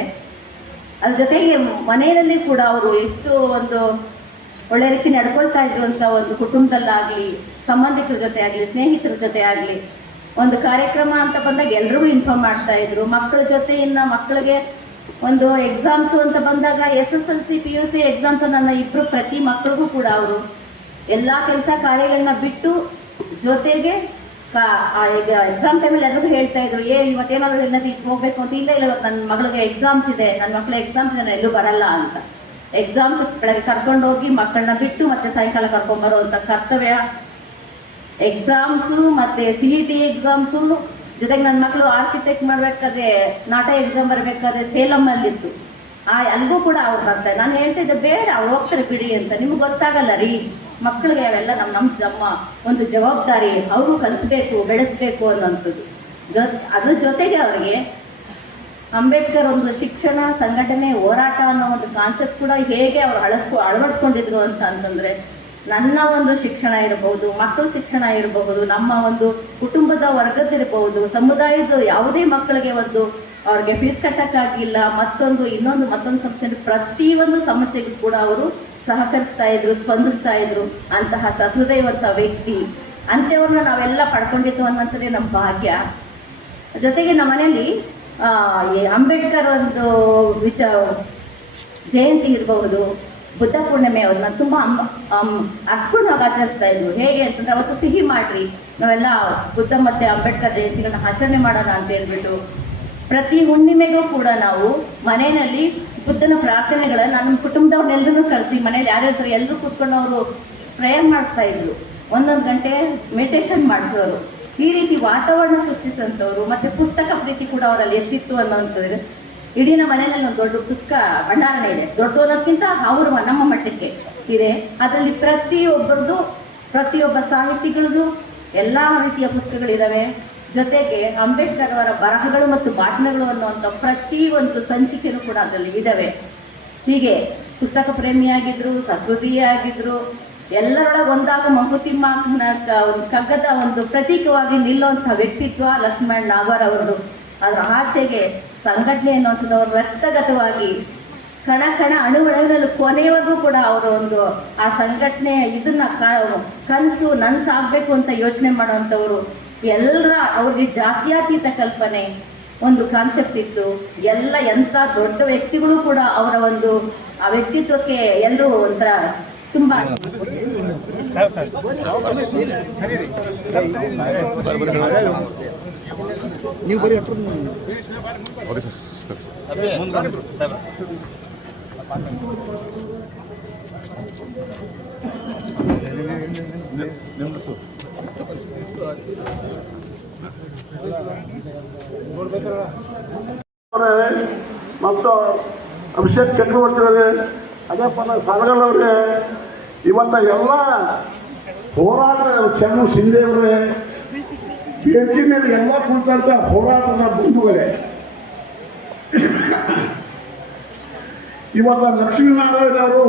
ಅದ್ರ ಜೊತೆಗೆ ಮನೆಯಲ್ಲಿ ಕೂಡ ಅವರು ಎಷ್ಟು ಒಂದು ಒಳ್ಳೆ ರೀತಿ ನಡ್ಕೊಳ್ತಾ ಇದ್ರು ಅಂತ, ಒಂದು ಕುಟುಂಬದಲ್ಲಾಗಲಿ, ಸಂಬಂಧಿಕರ ಜೊತೆ ಆಗಲಿ, ಸ್ನೇಹಿತರ ಜೊತೆ ಆಗಲಿ, ಒಂದು ಕಾರ್ಯಕ್ರಮ ಅಂತ ಬಂದಾಗ ಎಲ್ರಿಗೂ ಇನ್ಫಾರ್ಮ್ ಮಾಡ್ತಾ ಇದ್ರು. ಮಕ್ಕಳ ಜೊತೆ ಮಕ್ಕಳಿಗೆ ಒಂದು ಎಕ್ಸಾಮ್ಸು ಅಂತ ಬಂದಾಗ SSLC PUC ಎಕ್ಸಾಮ್ಸ್ ನನ್ನ ಇಬ್ಬರು ಪ್ರತಿ ಮಕ್ಕಳಿಗೂ ಕೂಡ ಅವರು ಎಲ್ಲ ಕೆಲಸ ಕಾರ್ಯಗಳನ್ನ ಬಿಟ್ಟು ಜೊತೆಗೆ ಈಗ ಎಕ್ಸಾಮ್ ಟೈಮಲ್ಲಿ ಎಲ್ಲರಿಗೂ ಹೇಳ್ತಾ ಇದ್ರು, ಇವತ್ತೇನಾದ್ರು ಎಲ್ಲರೂ ಹೋಗ್ಬೇಕು ಅಂತ. ಇಲ್ಲ ಇವತ್ತು ನನ್ನ ಮಗಳಿಗೆ ಎಕ್ಸಾಮ್ಸ್ ಇದೆ, ನನ್ನ ಮಕ್ಕಳ ಎಕ್ಸಾಮ್ಸ್ ಇದೆ, ನಾನು ಎಲ್ಲೂ ಬರಲ್ಲ ಅಂತ. ಎಕ್ಸಾಮ್ಸ್ ಬೆಳಗ್ಗೆ ಕರ್ಕೊಂಡೋಗಿ ಮಕ್ಕಳನ್ನ ಬಿಟ್ಟು ಮತ್ತೆ ಸಾಯಂಕಾಲ ಕರ್ಕೊಂಡ್ಬರೋ ಅಂತ ಕರ್ತವ್ಯ. ಎಕ್ಸಾಮ್ಸು ಮತ್ತೆ CET ಎಕ್ಸಾಮ್ಸು ಜೊತೆಗೆ ನನ್ನ ಮಕ್ಕಳು ಆರ್ಕಿಟೆಕ್ಟ್ ಮಾಡ್ಬೇಕಾದ್ರೆ ನಾಟ ಎಕ್ಸಾಮ್ ಬರಬೇಕಾದ್ರೆ ಸೇಲಮ್ಮಲ್ಲಿತ್ತು. ಅಲ್ಲಿಗೂ ಕೂಡ ಅವ್ರು ಬರ್ತಾರೆ. ನಾನು ಹೇಳ್ತಿದ್ದೆ ಬೇಡ ಅವ್ರು ಹೋಗ್ತಾರೆ ಬಿಡಿ ಅಂತ. ನಿಮ್ಗೆ ಗೊತ್ತಾಗಲ್ಲ ರೀ, ಮಕ್ಕಳಿಗೆ ಅವೆಲ್ಲ ನಮ್ಮ ಒಂದು ಜವಾಬ್ದಾರಿ, ಅವರು ಕಲಿಸ್ಬೇಕು, ಬೆಳೆಸ್ಬೇಕು ಅನ್ನೋಂಥದ್ದು. ಅದ್ರ ಜೊತೆಗೆ ಅವರಿಗೆ ಅಂಬೇಡ್ಕರ್ ಒಂದು ಶಿಕ್ಷಣ, ಸಂಘಟನೆ, ಹೋರಾಟ ಅನ್ನೋ ಒಂದು ಕಾನ್ಸೆಪ್ಟ್ ಕೂಡ ಹೇಗೆ ಅವರು ಅಳವಡಿಸ್ಕೊಂಡಿದ್ರು ಅಂತಂದ್ರೆ, ನನ್ನ ಒಂದು ಶಿಕ್ಷಣ ಇರಬಹುದು, ಮಕ್ಕಳ ಶಿಕ್ಷಣ ಇರಬಹುದು, ನಮ್ಮ ಒಂದು ಕುಟುಂಬದ ವರ್ಗದಿರಬಹುದು, ಸಮುದಾಯದ ಯಾವುದೇ ಮಕ್ಕಳಿಗೆ ಒಂದು ಅವ್ರಿಗೆ ಫೀಸ್ ಕಟ್ಟಕ್ಕಾಗಿಲ್ಲ, ಮತ್ತೊಂದು ಸಂಸ್ಥೆ, ಪ್ರತಿಯೊಂದು ಸಮಸ್ಯೆಗೂ ಕೂಡ ಅವರು ಸಹಕರಿಸ್ತಾ ಇದ್ರು, ಸ್ಪಂದಿಸ್ತಾ ಇದ್ರು. ಅಂತಹ ಸಹೃದಯವಂತ ವ್ಯಕ್ತಿ, ಅಂಥವ್ರನ್ನ ನಾವೆಲ್ಲ ಪಡ್ಕೊಂಡಿದ್ದು ಅನ್ನೋಂಥದ್ದೇ ನಮ್ಮ ಭಾಗ್ಯ. ಜೊತೆಗೆ ನಮ್ಮ ಮನೆಯಲ್ಲಿ ಅಂಬೇಡ್ಕರ್ ಒಂದು ಜಯಂತಿ ಇರಬಹುದು, ಬುದ್ಧ ಪೂರ್ಣಿಮೆ ಅವ್ರನ್ನ ತುಂಬ ಅರ್ಥಪೂರ್ಣವಾಗಿ ಆಚರಿಸ್ತಾ ಇದ್ರು. ಹೇಗೆ ಅಂತಂದ್ರೆ ಅವತ್ತು ಸಿಹಿ ಮಾಡ್ರಿ, ನಾವೆಲ್ಲ ಬುದ್ಧ ಮತ್ತೆ ಅಂಬೇಡ್ಕರ್ ಜಯಂತಿಗಳನ್ನ ಆಚರಣೆ ಮಾಡೋಣ ಅಂತ ಹೇಳ್ಬಿಟ್ಟು ಪ್ರತಿ ಹುಣ್ಣಿಮೆಗೂ ಕೂಡ ನಾವು ಮನೆಯಲ್ಲಿ ಬುದ್ಧನ ಪ್ರಾರ್ಥನೆಗಳನ್ನ ನಮ್ಮ ಕುಟುಂಬದವ್ರನ್ನೆಲ್ಲರೂ ಕಳಿಸಿ ಮನೇಲಿ ಯಾರ್ಯಾರು ಎಲ್ಲರೂ ಕೂತ್ಕೊಂಡು ಅವರು ಪ್ರೇಯರ್ ಮಾಡಿಸ್ತಾ ಇದ್ರು. 1 ಗಂಟೆ ಮೆಡಿಟೇಷನ್ ಮಾಡಿಸೋರು. ಈ ರೀತಿ ವಾತಾವರಣ ಸೃಷ್ಟಿಸಂಥವ್ರು. ಮತ್ತೆ ಪುಸ್ತಕ ಪ್ರೀತಿ ಕೂಡ ಅವರಲ್ಲಿ ಎಷ್ಟಿತ್ತು ಅನ್ನೋಂಥದ್ದು. ಇಡೀ ನಮ್ಮ ಮನೆಯಲ್ಲಿ ಒಂದು ದೊಡ್ಡ ಪುಸ್ತಕ ಭಂಡಾರಣೆ ಇದೆ. ದೊಡ್ಡ ಅನ್ನೋದಕ್ಕಿಂತ ಅವರು ನಮ್ಮ ಮಟ್ಟಕ್ಕೆ ಇದೆ. ಅದರಲ್ಲಿ ಪ್ರತಿಯೊಬ್ಬ ಸಾಹಿತಿಗಳದ್ದು ಎಲ್ಲ ರೀತಿಯ ಪುಸ್ತಕಗಳಿದ್ದಾವೆ. ಜೊತೆಗೆ ಅಂಬೇಡ್ಕರ್ ಅವರ ಬರಹಗಳು ಮತ್ತು ಭಾಷಣಗಳು ಅನ್ನುವಂಥ ಪ್ರತಿಯೊಂದು ಸಂಚಿಕೆನೂ ಕೂಡ ಅದರಲ್ಲಿ ಇದ್ದಾವೆ. ಹೀಗೆ ಪುಸ್ತಕ ಪ್ರೇಮಿಯಾಗಿದ್ರು, ಸಹೃದಯಿಯಾಗಿದ್ರು, ಎಲ್ಲರೊಳಗೆ ಒಂದಾಗ ಮಂಕುತಿಮ್ಮ ಒಂದು ಕಗ್ಗದ ಒಂದು ಪ್ರತೀಕವಾಗಿ ನಿಲ್ಲುವಂಥ ವ್ಯಕ್ತಿತ್ವ ಲಕ್ಷ್ಮಣ ನಾಗವಾರ ಅವರದು. ಅದರ ಆಚೆಗೆ ಸಂಘಟನೆ ಅನ್ನುವಂಥದ್ದು ಅವರು ವ್ಯಕ್ತಗತವಾಗಿ ಕಣ ಅಣುಗಳಲ್ಲೂ ಕೊನೆಯವರೆಗೂ ಕೂಡ ಅವರು ಒಂದು ಆ ಸಂಘಟನೆ ಇದನ್ನ ಕನಸು ನನ್ಸಾಗಬೇಕು ಅಂತ ಯೋಚನೆ ಮಾಡುವಂಥವ್ರು. ಅವ್ರಿಗೆ ಜಾತ್ಯಾತೀತ ಕಲ್ಪನೆ ಒಂದು ಕಾನ್ಸೆಪ್ಟ್ ಇತ್ತು. ಎಂಥ ದೊಡ್ಡ ವ್ಯಕ್ತಿಗಳು ಕೂಡ ಅವರ ಒಂದು ಆ ವ್ಯಕ್ತಿತ್ವಕ್ಕೆ ಎಲ್ಲರೂ ಒಂಥರ ತುಂಬಾ ಮತ್ತು ಅಭಿಷೇಕ್ ಚಕ್ರವರ್ತಿ ಅವರೇ, ಅದಪ್ಪ ಸಾಲಗಳವ್ರೆ, ಇವತ್ತ ಎಲ್ಲ ಹೋರಾಟ ಶರಣು ಶಿಂದೆಯವರೇ, ವೇದಿಕೆ ಮೇಲೆ ಎಲ್ಲ ಕುಳಿತಂತ ಹೋರಾಟದ ಬಂಧುಗಳೇ, ಇವತ್ತ ಲಕ್ಷ್ಮೀನಾರಾಯಣ ಅವರು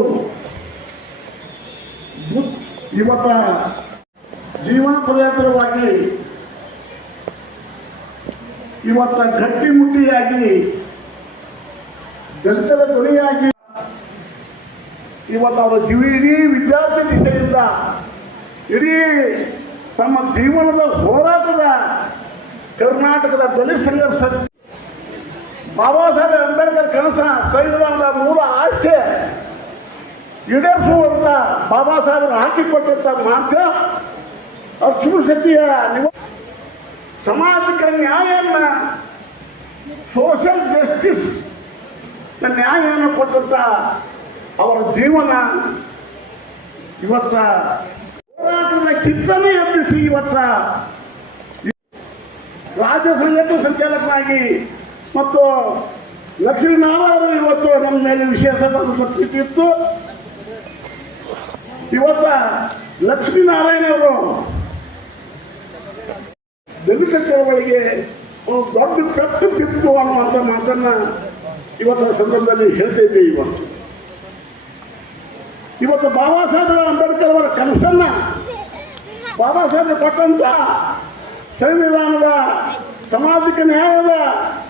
ಇವತ್ತ ಜೀವನ ಪರ್ಯಂತರವಾಗಿ ಇವತ್ತ ಗಟ್ಟಿಮುಟ್ಟಿಯಾಗಿ ದಲಿತರ ಧ್ವನಿಯಾಗಿ ಇವತ್ತು ಅವರ ಇಡೀ ವಿದ್ಯಾರ್ಥಿ ದಿಶೆಯಿಂದ ಇಡೀ ತಮ್ಮ ಜೀವನದ ಹೋರಾಟದ ಕರ್ನಾಟಕದ ದಲಿತ ಸಂಘರ್ಷ ಬಾಬಾ ಸಾಹೇಬ್ ಅಂಬೇಡ್ಕರ್ ಕನಸ ಸಂವಿಧಾನದ ಮೂಲ ಆಶೆ ಈಡೇರಿಸುವಂತ ಬಾಬಾ ಸಾಹೇಬರು ಹಾಕಿಕೊಟ್ಟಂತ ಮಾರ್ಗ ಅಸ್ಪೃಶ್ಯತೆಯ ಸಾಮಾಜಿಕ ನ್ಯಾಯನ ಸೋಷಿಯಲ್ ಜಸ್ಟಿಸ್ ನ್ಯಾಯವನ್ನು ಕೊಟ್ಟಂತ ಅವರ ಜೀವನ ಇವತ್ತ ಹೋರಾಟದ ಕಿತ್ತನೆ ಎಬ್ಬಿಸಿ ಇವತ್ತ ರಾಜ್ಯ ಸಂಘಟನೆ ಸಂಚಾಲಕರಾಗಿ ಮತ್ತು ಲಕ್ಷ್ಮೀನಾರಾಯಣ ಇವತ್ತು ನಮ್ಮ ಮೇಲೆ ವಿಶೇಷವಾದ ಪ್ರೀತಿಯಿತ್ತು. ಇವತ್ತ ಲಕ್ಷ್ಮೀನಾರಾಯಣವರು ದಲಿತ ಚಳವಳಿಗೆ ಒಂದು ದೊಡ್ಡ ಪೆಟ್ಟು ಬಿತ್ತು ಅನ್ನುವಂಥ ಮಾತನ್ನ ಇವತ್ತು ಸಂದರ್ಭದಲ್ಲಿ ಹೇಳ್ತಾ ಇದ್ದೇವೆ. ಇವತ್ತು ಬಾಬಾ ಸಾಹೇಬ್ ಅಂಬೇಡ್ಕರ್ ಅವರ ಕನಸನ್ನ ಬಾಬಾ ಸಾಹೇಬ್ ಕೊಟ್ಟಂತ ಸಂವಿಧಾನದ ಸಾಮಾಜಿಕ ನ್ಯಾಯದ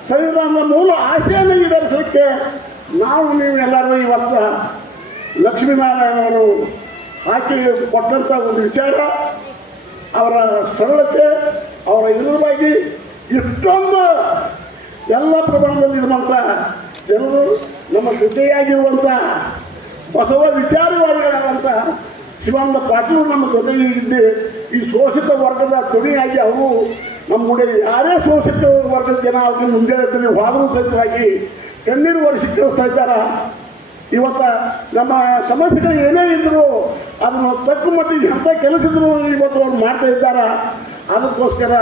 ಸಂವಿಧಾನದ ಮೂಲ ಆಶೆಯನ್ನು ಈಡೇರಿಸಲಿಕ್ಕೆ ನೀವೆಲ್ಲರೂ ಇವತ್ತು ಲಕ್ಷ್ಮೀನಾರಾಯಣವರು ಹಾಕಿ ಕೊಟ್ಟಂತ ಒಂದು ವಿಚಾರ, ಅವರ ಸರಳತೆ, ಅವರ ಇರುವಾಗಿ ಇಷ್ಟೊಂದು ಎಲ್ಲ ಪ್ರಮಾಣದಲ್ಲಿ ಇರುವಂಥ ಜನರು ನಮ್ಮ ಜೊತೆಯಾಗಿರುವಂಥ ಬಸವ ವಿಚಾರವಾದಿಗಳಾದಂಥ ಶಿವಾನಂದ ಪಾಟೀಲ್ ನಮ್ಮ ಜೊತೆಗೆ ಇದ್ದು ಈ ಶೋಷಿತ ವರ್ಗದ ಧ್ವನಿಯಾಗಿ ಅವರು ನಮ್ಮ ಕೂಡ ಯಾರೇ ಶೋಷಿತ ವರ್ಗದ ಜನ ಅವ್ರಿಗೆ ಮುಂದೆ ಹೋದರೂ ಸಹಿತವಾಗಿ ಕಣ್ಣೀರು ವರ್ಷಕ್ಕೆ ಕಳಿಸ್ತಾ ಇದ್ದಾರೆ. ಇವತ್ತ ನಮ್ಮ ಸಮಸ್ಯೆಗಳು ಏನೇ ಇದ್ರು ಅದನ್ನು ತಕ್ಕ ಮಟ್ಟಿಗೆ ಎಂಥ ಕೆಲಸದ್ರು ಇವತ್ತು ಅವ್ರು ಮಾಡ್ತಾ ಇದ್ದಾರೆ. ಅದಕ್ಕೋಸ್ಕರ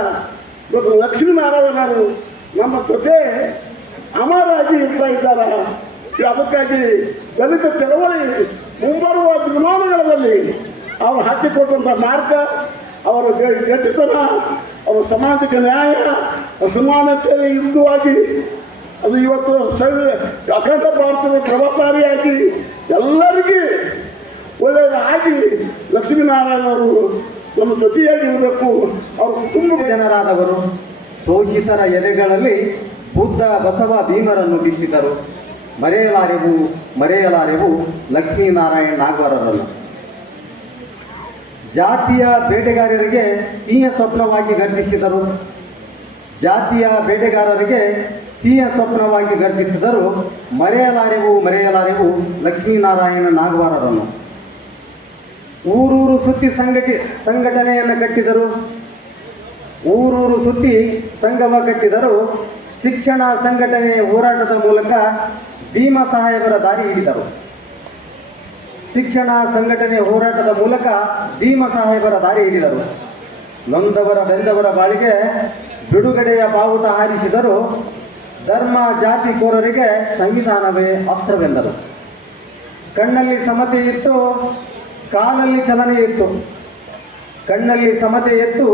ಇವತ್ತು ಲಕ್ಷ್ಮೀನಾರಾಯಣರು ನಮ್ಮ ಜೊತೆ ಅಮರಾಗಿ ಇರ್ತಾ ಇದ್ದಾರೆ. ಅದಕ್ಕಾಗಿ ದಲಿತ ಚಳವಳಿ ಮುಂಬರುವ ದಿನಮಾನಗಳಲ್ಲಿ ಅವರು ಹಾಕಿಕೊಟ್ಟಂಥ ಮಾರ್ಗ, ಅವರ ಗಟ್ಟಿತನ, ಅವರ ಸಾಮಾಜಿಕ ನ್ಯಾಯ, ಅಸಮಾನತೆ ವಿರುದ್ಧವಾಗಿ ಅದು ಇವತ್ತು ಅಖಂಡ ಭಾರತದ ಪ್ರಭಾಕಾರಿಯಾಗಿ ಎಲ್ಲರಿಗೂ ಒಳ್ಳೆಯದಾಗಿ ಲಕ್ಷ್ಮೀನಾರಾಯಣವರು ನಮ್ಮ ಜೊತೆಯಾಗಿ ಇರಬೇಕು. ಅವರು ಕುಟುಂಬ ಜನರಾದವರು ಶೋಷಿತರ ಎದೆಗಳಲ್ಲಿ ಬುದ್ಧ ಬಸವ ಭೀಮರನ್ನು ಬಿತ್ತಿದರು. ಮರೆಯಲಾರೆವು ಲಕ್ಷ್ಮೀನಾರಾಯಣ ನಾಗವರರನ್ನು. ಜಾತಿಯ ಬೇಟೆಗಾರರಿಗೆ ಸಿಂಹ ಸ್ವಪ್ನವಾಗಿ ಗರ್ಜಿಸಿದರು. ಮರೆಯಲಾರೆವು ಲಕ್ಷ್ಮೀನಾರಾಯಣ ನಾಗವಾರರನ್ನು. ಊರೂರು ಸುತ್ತಿ ಸಂಘಟನೆಯನ್ನು ಕಟ್ಟಿದರು. ಊರೂರು ಸುತ್ತಿ ಸಂಗಮ ಕಟ್ಟಿದರು. ಶಿಕ್ಷಣ ಸಂಘಟನೆ ಹೋರಾಟದ ಮೂಲಕ ಭೀಮ ಸಾಹೇಬರ ದಾರಿ ಹಿಡಿದರು. ನೊಂದವರ ಬೆಂದವರ ಬಾಳಿಗೆ ಬಿಡುಗಡೆಯ ಬಾವುಟ ಹಾರಿಸಿದರು. ಧರ್ಮ ಜಾತಿ ಕೋರರಿಗೆ ಸಂವಿಧಾನವೇ ಅಸ್ತ್ರವೆಂದರು. ಕಣ್ಣಲ್ಲಿ ಸಮತೆ ಇತ್ತು, ಕಾಲಲ್ಲಿ ಚಲನೆ ಇತ್ತು. ಕಣ್ಣಲ್ಲಿ ಸಮತೆ ಇತ್ತು,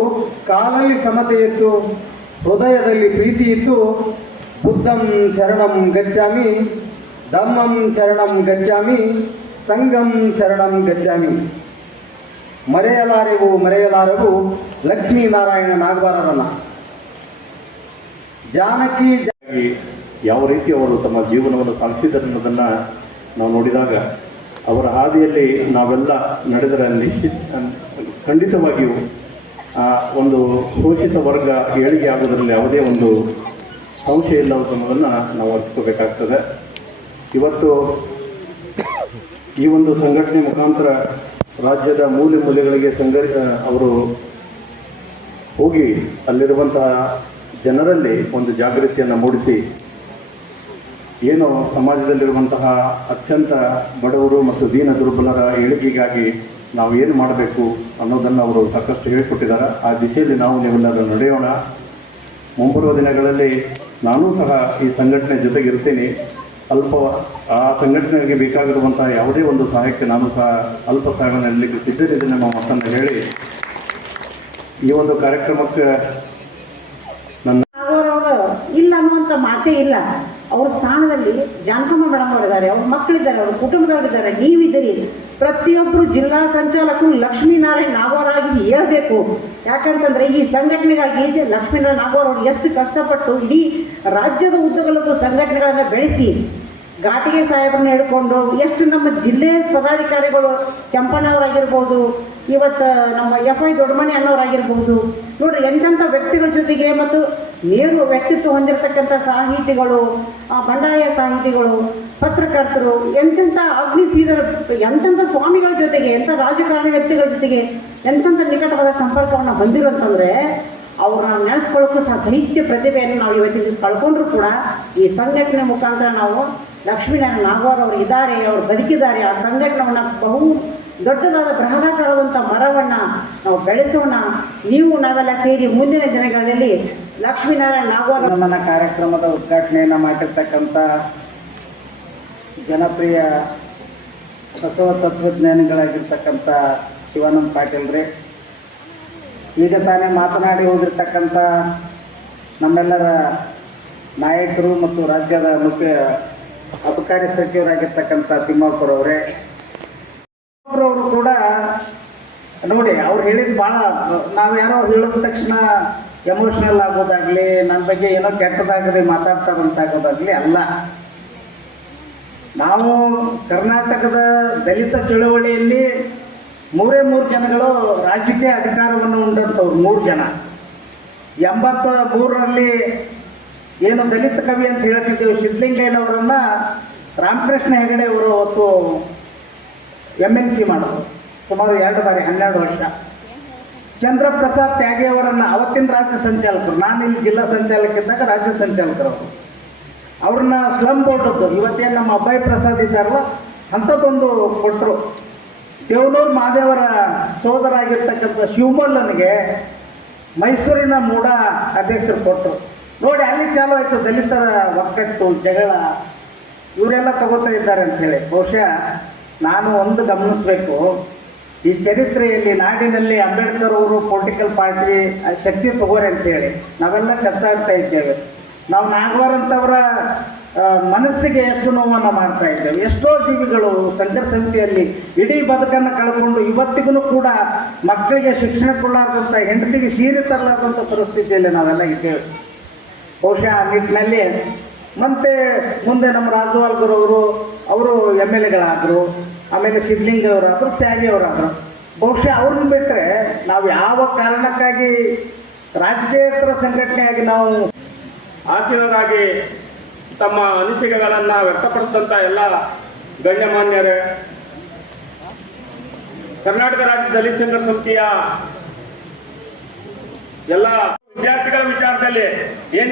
ಕಾಲಲ್ಲಿ ಸಮತೆ ಇತ್ತು, ಹೃದಯದಲ್ಲಿ ಪ್ರೀತಿ ಇತ್ತು. ಬುದ್ಧಂ ಶರಣಂ ಗಚ್ಚಾಮಿ, ಧಮ್ಮಂ ಶರಣಂ ಗಚ್ಚಾಮಿ, ಸಂಘಂ ಶರಣಂ ಗಚ್ಚಾಮಿ. ಮರೆಯಲಾರೆವು ಲಕ್ಷ್ಮೀನಾರಾಯಣ ನಾಗವಾರರನ್ನ. ಜಾನಕಿ ಯಾವ ರೀತಿ ಅವರು ತಮ್ಮ ಜೀವನವನ್ನು ಸಾಗಿಸಿದ್ದಾರೆ ಅನ್ನೋದನ್ನು ನಾವು ನೋಡಿದಾಗ ಅವರ ಹಾದಿಯಲ್ಲಿ ನಾವೆಲ್ಲ ನಡೆದರೆ ಖಂಡಿತವಾಗಿಯೂ ಒಂದು ಶೋಷಿತ ವರ್ಗ ಏಳಿಗೆ ಆಗೋದ್ರಲ್ಲಿ ಯಾವುದೇ ಒಂದು ಸಂಶಯ ಇಲ್ಲ ಅನ್ನೋದನ್ನು ನಾವು ಅರಿತುಕೋಬೇಕಾಗ್ತದೆ. ಇವತ್ತು ಈ ಒಂದು ಸಂಘಟನೆ ಮುಖಾಂತರ ರಾಜ್ಯದ ಮೂಲೆ ಮೂಲೆಗಳಿಗೆ ಅವರು ಹೋಗಿ ಅಲ್ಲಿರುವಂತಹ ಜನರಲ್ಲಿ ಒಂದು ಜಾಗೃತಿಯನ್ನು ಮೂಡಿಸಿ ಏನು ಸಮಾಜದಲ್ಲಿರುವಂತಹ ಅತ್ಯಂತ ಬಡವರು ಮತ್ತು ದೀನ ದುರ್ಬಲರ ಏಳಿಗೆಗಾಗಿ ನಾವು ಏನು ಮಾಡಬೇಕು ಅನ್ನೋದನ್ನು ಅವರು ಸಾಕಷ್ಟು ಹೇಳಿಕೊಟ್ಟಿದ್ದಾರೆ. ಆ ದಿಶೆಯಲ್ಲಿ ನಾವು ನೀವೆಲ್ಲರೂ ನಡೆಯೋಣ. ಮುಂಬರುವ ದಿನಗಳಲ್ಲಿ ನಾನೂ ಸಹ ಈ ಸಂಘಟನೆ ಜೊತೆಗಿರ್ತೀನಿ. ಆ ಸಂಘಟನೆಗೆ ಬೇಕಾಗಿರುವಂತಹ ಯಾವುದೇ ಒಂದು ಸಹಾಯಕ್ಕೆ ನಾನು ಸಹ ಅಲ್ಪ ಸಹಾಯವನ್ನು ನೀಡಲಿಕ್ಕೆ ಸಿದ್ಧರಿದ್ದೇನೆ ನಮ್ಮ ಮಾತನ್ನು ಹೇಳಿ ಈ ಒಂದು ಕಾರ್ಯಕ್ರಮಕ್ಕೆ ಇಲ್ಲ ಅನ್ನುವಂಥ ಮಾತೇ ಇಲ್ಲ. ಅವ್ರ ಸ್ಥಾನದಲ್ಲಿ ಜಾನಕಮ್ಮ ಮೇಡಮ್ ಅವರಿದ್ದಾರೆ, ಅವ್ರ ಮಕ್ಕಳಿದ್ದಾರೆ, ಅವ್ರ ಕುಟುಂಬದವರಿದ್ದಾರೆ, ನೀವಿದ್ದೀರಿ. ಪ್ರತಿಯೊಬ್ಬರು ಜಿಲ್ಲಾ ಸಂಚಾಲಕರು ಲಕ್ಷ್ಮೀನಾರಾಯಣ ನಾಗವರಾಗಿ ಹೇಳ್ಬೇಕು. ಯಾಕಂತಂದ್ರೆ ಈ ಸಂಘಟನೆಗಾಗಿ ಲಕ್ಷ್ಮೀನಾರಾಯಣ ನಾಗವರ್ ಅವರು ಎಷ್ಟು ಕಷ್ಟಪಟ್ಟು ಇಡೀ ರಾಜ್ಯದ ಉದ್ದಗಲಕ್ಕೂ ಸಂಘಟನೆಗಳನ್ನು ಬೆಳೆಸಿ ಘಾಟಿಗೆ ಸಾಹೇಬ್ರನ್ನ ಹಿಡ್ಕೊಂಡು ಎಷ್ಟು ನಮ್ಮ ಜಿಲ್ಲೆ ಪದಾಧಿಕಾರಿಗಳು ಕೆಂಪಣ್ಣವರಾಗಿರ್ಬೋದು, ಇವತ್ತು ನಮ್ಮ FI ದೊಡ್ಡಮಣಿ ಅನ್ನೋರಾಗಿರ್ಬೋದು, ನೋಡ್ರಿ ಎಂತೆಂಥ ವ್ಯಕ್ತಿಗಳ ಜೊತೆಗೆ ಮತ್ತು ನೇರು ವ್ಯಕ್ತಿತ್ವ ಹೊಂದಿರತಕ್ಕಂಥ ಸಾಹಿತಿಗಳು, ಬಂಡಾಯ ಸಾಹಿತಿಗಳು, ಪತ್ರಕರ್ತರು, ಎಂತೆಂಥ ಅಗ್ನಿಸೀದರ ಎಂತೆಂಥ ಸ್ವಾಮಿಗಳ ಜೊತೆಗೆ, ಎಂಥ ರಾಜಕಾರಣಿ ವ್ಯಕ್ತಿಗಳ ಜೊತೆಗೆ ಎಂತೆಂಥ ನಿಕಟವಾದ ಸಂಪರ್ಕವನ್ನು ಹೊಂದಿರುವಂತಂದರೆ ಅವ್ರನ್ನ ನೆನೆಸ್ಕೊಳ್ಳೋಕ್ಕೂ ಸಹ ದೈತ್ಯ ಪ್ರತಿಭೆಯನ್ನು ನಾವು ಇವತ್ತಿನ ದಿವಸ ಕಳ್ಕೊಂಡ್ರು ಕೂಡ ಈ ಸಂಘಟನೆ ಮುಖಾಂತರ ನಾವು ಲಕ್ಷ್ಮೀನಾರಾಯಣ ನಾಗವಾರ್ ಅವರು ಇದ್ದಾರೆ, ಅವರು ಬದುಕಿದ್ದಾರೆ. ಆ ಸಂಘಟನೆಯನ್ನು ಬಹು ದೊಡ್ಡದಾದ ಬೃಹದಾಕಾರವಾದಂಥ ಮರವನ್ನು ನಾವು ಬೆಳೆಸೋಣ. ನೀವು ನಾವೆಲ್ಲ ಸೇರಿ ಮುಂದಿನ ದಿನಗಳಲ್ಲಿ ಲಕ್ಷ್ಮೀನಾರಾಯಣ ನಾಗವಾರ್ ನಮ್ಮನ್ನ ಕಾರ್ಯಕ್ರಮದ ಉದ್ಘಾಟನೆಯನ್ನು ಮಾಡಿರ್ತಕ್ಕಂಥ ಜನಪ್ರಿಯ ಬಸವ ತತ್ವಜ್ಞಾನಿಗಳಾಗಿರ್ತಕ್ಕಂಥ ಶಿವಾನಂದ ಪಾಟೀಲ್ರೇ, ಈಗ ತಾನೇ ಮಾತನಾಡಿ ಹೋಗಿರ್ತಕ್ಕಂಥ ನಮ್ಮೆಲ್ಲರ ನಾಯಕರು ಮತ್ತು ರಾಜ್ಯದ ಮುಖ್ಯ ಅಬಕಾರಿ ಸಚಿವರಾಗಿರ್ತಕ್ಕಂಥ ತಿಮ್ಮಾಪುರ ಅವರೇ, ಅವರು ಕೂಡ ನೋಡಿ ಅವ್ರು ಹೇಳಿದ್ದು ಭಾಳ, ನಾವು ಯಾರೋ ಹೇಳಿದ ತಕ್ಷಣ ಎಮೋಷ್ನಲ್ ಆಗೋದಾಗಲಿ, ನನ್ನ ಬಗ್ಗೆ ಏನೋ ಕೆಟ್ಟದಾಗಲಿ ಮಾತಾಡ್ತಾರಂತಾಗೋದಾಗಲಿ ಅಲ್ಲ. ನಾವು ಕರ್ನಾಟಕದ ದಲಿತ ಚಳವಳಿಯಲ್ಲಿ 3 ಜನಗಳು ರಾಜಕೀಯ ಅಧಿಕಾರವನ್ನು ಉಂಡಂಥವ್ರು. 3 ಜನ 83ರಲ್ಲಿ ಏನು ದಲಿತ ಕವಿ ಅಂತ ಹೇಳ್ತಿದ್ದೇವೆ ಸಿದ್ಧಲಿಂಗಯ್ಯನವರನ್ನು ರಾಮಕೃಷ್ಣ ಹೆಗಡೆ ಅವರು ಅವತ್ತು MLC ಮಾಡೋದು, ಸುಮಾರು 2 ಬಾರಿ 12 ವರ್ಷ. ಚಂದ್ರಪ್ರಸಾದ್ ತ್ಯಾಗಿ ಅವರನ್ನು ಅವತ್ತಿನ ರಾಜ್ಯ ಸಂಚಾಲಕರು, ನಾನು ಇಲ್ಲಿ ಜಿಲ್ಲಾ ಸಂಚಾಲಕಿದ್ದಾಗ ರಾಜ್ಯ ಸಂಚಾಲಕರು ಅವ್ರನ್ನ ಸ್ಲಮ್ ಬೋರ್ಡದ್ದು ಇವತ್ತೇನು ನಮ್ಮ ಅಭಯ್ ಪ್ರಸಾದ್ ಇದ್ದಾರಲ್ಲ ಅಂಥದ್ದೊಂದು ಕೊಟ್ಟರು. ದೇವನೂರು ಮಹಾದೇವರ ಸೋದರಾಗಿರ್ತಕ್ಕಂಥ ಶಿವಮಲ್ಲನಿಗೆ ಮೈಸೂರಿನ ಮೂಡ ಅಧ್ಯಕ್ಷರು ಕೊಟ್ಟರು. ನೋಡಿ ಅಲ್ಲಿ ಚಾಲು ಆಯಿತು ದಲಿತರ ಒಕ್ಕಟ್ಟು ಜಗಳ, ಇವರೆಲ್ಲ ತಗೋತಾ ಇದ್ದಾರೆ ಅಂಥೇಳಿ. ಬಹುಶಃ ನಾನು ಒಂದು ಗಮನಿಸಬೇಕು, ಈ ಚರಿತ್ರೆಯಲ್ಲಿ ನಾಡಿನಲ್ಲಿ ಅಂಬೇಡ್ಕರ್ ಅವರು ಪೊಲಿಟಿಕಲ್ ಪಾರ್ಟಿ ಶಕ್ತಿ ತಗೋರಿ ಅಂತೇಳಿ ನಾವೆಲ್ಲ ಕತ್ತಾಡ್ತಾ ಇದ್ದೇವೆ. ನಾವು ನಾಗವಾರ್ ಅಂತವರ ಮನಸ್ಸಿಗೆ ಎಷ್ಟು ನೋವನ್ನು ಮಾಡ್ತಾ ಇದ್ದೇವೆ. ಎಷ್ಟೋ ಜೀವಿಗಳು ಸಂಘರ್ಷ ಸಮಿತಿಯಲ್ಲಿ ಇಡೀ ಬದುಕನ್ನು ಕಳ್ಕೊಂಡು ಇವತ್ತಿಗೂ ಕೂಡ ಮಕ್ಕಳಿಗೆ ಶಿಕ್ಷಣ ಕೊಡಲಾರ್ದಂಥ, ಹೆಂಡತಿಗೆ ಸೀರೆ ತರಲಾರ್ದಂಥ ಪರಿಸ್ಥಿತಿಯಲ್ಲಿ ನಾವೆಲ್ಲ ಇದ್ದೇವೆ. ಬಹುಶಃ ಆ ನಿಟ್ಟಿನಲ್ಲಿ ಮತ್ತೆ ಮುಂದೆ ನಮ್ಮ ರಾಜವಾಲ್ಗರವರು ಅವರು MLAಗಳಾದರು, ಆಮೇಲೆ ಸಿದ್ಧಲಿಂಗಯವರಾದರು, ತ್ಯಾಗಿಯವರಾದರು. ಬಹುಶಃ ಅವ್ರನ್ನ ಬಿಟ್ಟರೆ ನಾವು ಯಾವ ಕಾರಣಕ್ಕಾಗಿ ರಾಜಕೀಯೇತರ ಸಂಘಟನೆಯಾಗಿ ನಾವು ಆಸೀನರಾಗಿ ತಮ್ಮ ಅನಿಸಿಕೆಗಳನ್ನು ವ್ಯಕ್ತಪಡಿಸಿದಂಥ ಎಲ್ಲ ಗಣ್ಯಮಾನ್ಯರೇ, ಕರ್ನಾಟಕ ರಾಜ್ಯ ದಲಿತ ಸಂಘರ್ಷ ಸಮಿತಿಯ ಎಲ್ಲ ವಿದ್ಯಾರ್ಥಿಗಳ ವಿಚಾರದಲ್ಲಿ ಏನು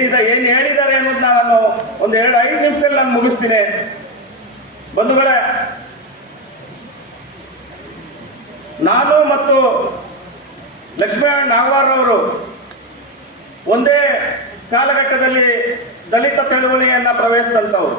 ಹೇಳಿದ್ದಾರೆ ಅನ್ನೋದು ನಾನು ಒಂದು 5 ನಿಮಿಷದಲ್ಲಿ ನಾನು ಮುಗಿಸ್ತೀನಿ. ಬಂಧುಗಳೇ, ನಾನು ಮತ್ತು ಲಕ್ಷ್ಮೀನಾರಾಯಣ ನಾಗವಾರ್ ಅವರು ಒಂದೇ ಕಾಲಘಟ್ಟದಲ್ಲಿ ದಲಿತ ಚಳವಳಿಯನ್ನು ಪ್ರವೇಶಿಸಿದಂಥವ್ರು.